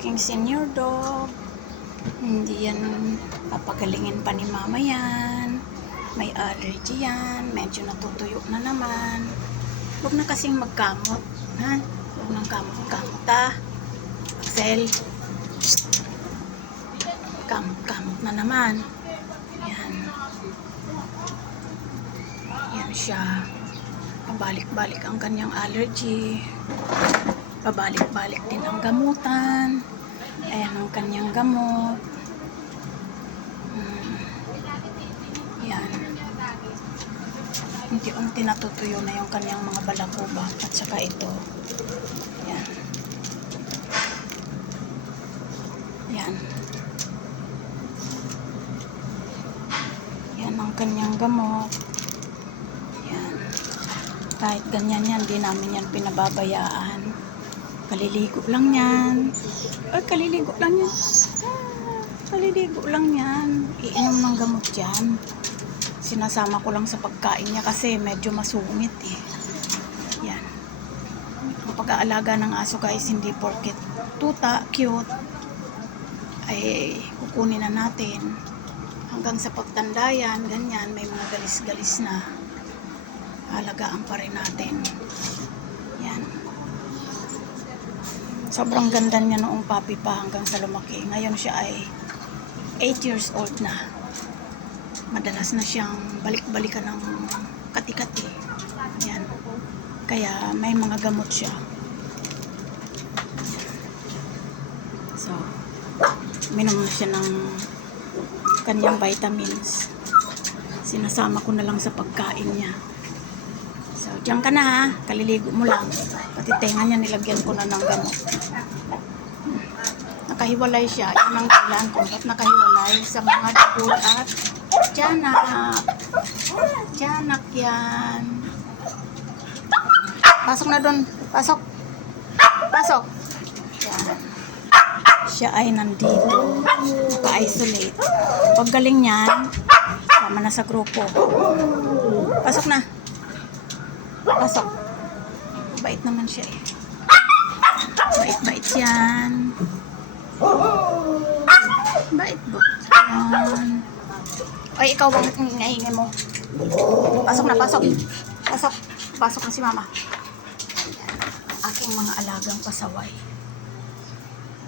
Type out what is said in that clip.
aking senior dog. Hindi yan papagalingin pa ni mama yan. May allergy yan. Medyo natutuyo na naman. Huwag na kasing magkamot. Ha? Huwag nang kamot-kamot ha. Axel. Kamot-kamot na naman. Yan. Yan siya. Pabalik-balik ang kanyang allergy. Pabalik-balik din ang gamutan. Ayan ang kanyang gamot. Yan. Unti-unti natutuyo na yung kanyang mga balakuba. At saka ito. Yan. Yan. Yan ang kanyang gamot. Yan. Kahit ganyan yan, di namin yan pinababayaan. Kaliligo lang yan. Ay, kaliligo lang yan. Kaliligo lang yan. Iinom ng gamot yan. Sinasama ko lang sa pagkain niya kasi medyo masungit eh. Yan. Ang pag-aalaga ng aso guys, hindi porket tuta, cute, ay kukunin na natin. Hanggang sa pagtanda yan, ganyan, may mga galis-galis na. Alagaan pa rin natin. Yan. Sobrang ganda niya noong puppy pa hanggang sa lumaki. Ngayon siya ay 8 years old na. Madalas na siyang balik-balikan ng kati-kati. Yan. Kaya may mga gamot siya. So, minom na siya ng kanyang vitamins. Sinasama ko na lang sa pagkain niya. So, diyan ka na ha. Kaliligo mo lang. Pati tenga niya nilagyan ko na ng gamot. Nakahiwalay siya. Yan ang kailan kung ba't nakahiwalay sa mga dapol at tiyanak. Tiyanak yan. Pasok na doon. Pasok. Pasok. Yan. Siya ay nandito. Naka-isolate. Pag galing yan, sama na sa grupo. Pasok na. Pasok. Bait naman siya eh. Bait-bait yan. Bait-bait yan. Ay, ikaw bang ingay mo? Pasok na, pasok. Pasok. Pasok na si mama. Aking mga alagang pasaway.